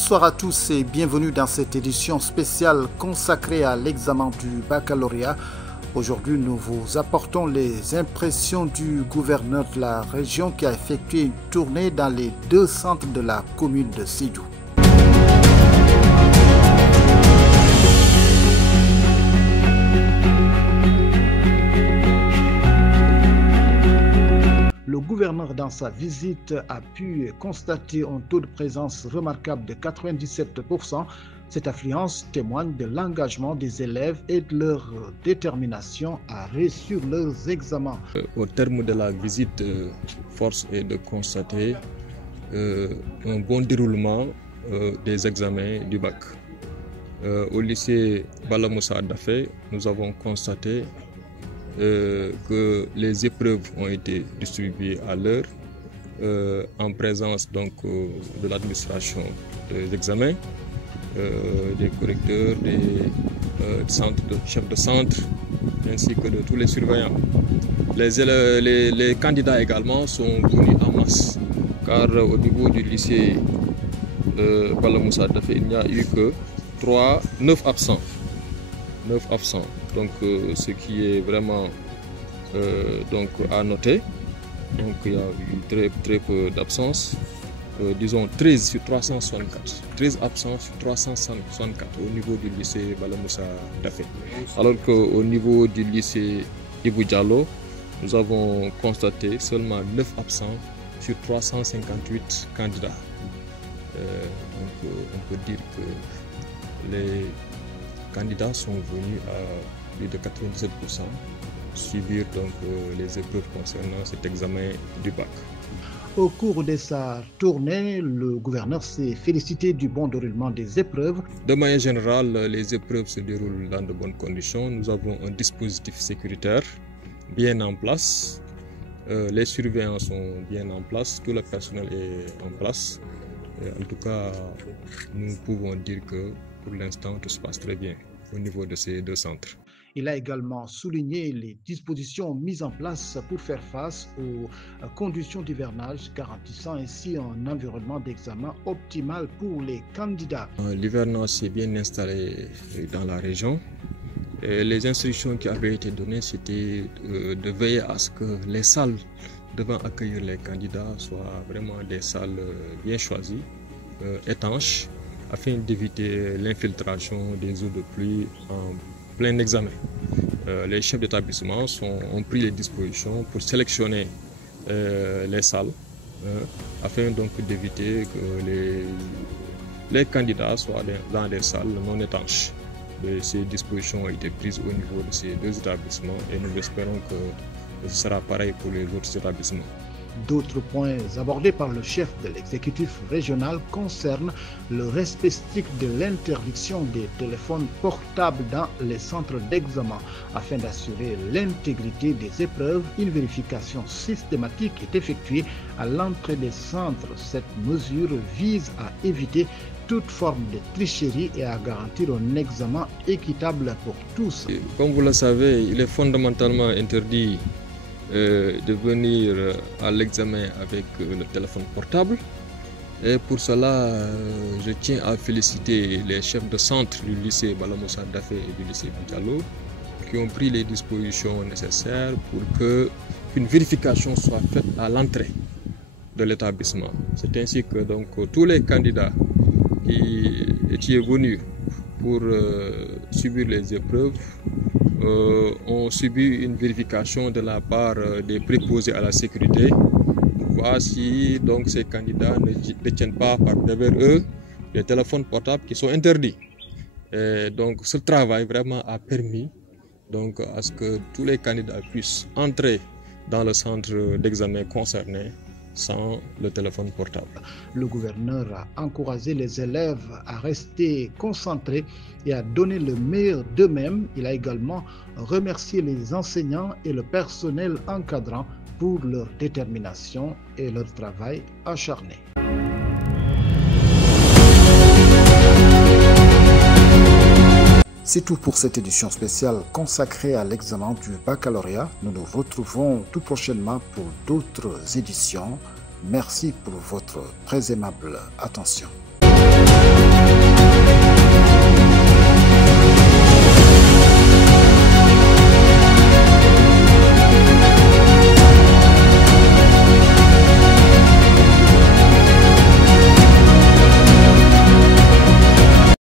Bonsoir à tous et bienvenue dans cette édition spéciale consacrée à l'examen du baccalauréat. Aujourd'hui, nous vous apportons les impressions du gouverneur de la région qui a effectué une tournée dans les deux centres de la commune de Sédhiou. Le gouverneur, dans sa visite, a pu constater un taux de présence remarquable de 97%. Cette affluence témoigne de l'engagement des élèves et de leur détermination à réussir leurs examens. Au terme de la visite, force est de constater un bon déroulement des examens du bac. Au lycée Bala Moussa Daffé, nous avons constaté que les épreuves ont été distribuées à l'heure en présence donc de l'administration des examens, des correcteurs, des chefs de centre ainsi que de tous les surveillants. Les candidats également sont venus en masse car au niveau du lycée Bala Moussa Daffé, il n'y a eu que 9 absents. 9 absents. Donc ce qui est vraiment donc à noter. Donc il y a eu très peu d'absences, disons 13 sur 364, 13 absents sur 364 au niveau du lycée Bala Moussa Daffé. Alors qu'au niveau du lycée Ibou Diallo, nous avons constaté seulement 9 absents sur 358 candidats. Donc on peut dire que les candidats sont venus à plus de 97% subir donc les épreuves concernant cet examen du bac. Au cours de sa tournée, le gouverneur s'est félicité du bon déroulement des épreuves. De manière générale, les épreuves se déroulent dans de bonnes conditions. Nous avons un dispositif sécuritaire bien en place. Les surveillants sont bien en place, tout le personnel est en place. En tout cas, nous pouvons dire que pour l'instant, tout se passe très bien au niveau de ces deux centres. Il a également souligné les dispositions mises en place pour faire face aux conditions d'hivernage, garantissant ainsi un environnement d'examen optimal pour les candidats. L'hivernage s'est bien installé dans la région. Et les instructions qui avaient été données, c'était de veiller à ce que les salles devant accueillir les candidats soient vraiment des salles bien choisies, étanches, afin d'éviter l'infiltration des eaux de pluie en plein examen. Les chefs d'établissement ont pris les dispositions pour sélectionner les salles afin donc d'éviter que les candidats soient dans des salles non étanches. Ces dispositions ont été prises au niveau de ces deux établissements et nous espérons que ce sera pareil pour les autres établissements. D'autres points abordés par le chef de l'exécutif régional concernent le respect strict de l'interdiction des téléphones portables dans les centres d'examen. Afin d'assurer l'intégrité des épreuves, une vérification systématique est effectuée à l'entrée des centres. Cette mesure vise à éviter toute forme de tricherie et à garantir un examen équitable pour tous. Comme vous le savez, il est fondamentalement interdit de venir à l'examen avec le téléphone portable. Et pour cela, je tiens à féliciter les chefs de centre du lycée Bala Moussa Daffé et du lycée Diallo qui ont pris les dispositions nécessaires pour qu'une vérification soit faite à l'entrée de l'établissement. C'est ainsi que donc tous les candidats qui étaient venus pour subir les épreuves ont subi une vérification de la part des préposés à la sécurité pour voir si donc ces candidats ne détiennent pas par derrière eux des téléphones portables qui sont interdits. Et donc ce travail vraiment a permis donc à ce que tous les candidats puissent entrer dans le centre d'examen concerné sans le téléphone portable. Le gouverneur a encouragé les élèves à rester concentrés et à donner le meilleur d'eux-mêmes. Il a également remercié les enseignants et le personnel encadrant pour leur détermination et leur travail acharné. C'est tout pour cette édition spéciale consacrée à l'examen du baccalauréat. Nous nous retrouvons tout prochainement pour d'autres éditions. Merci pour votre très aimable attention.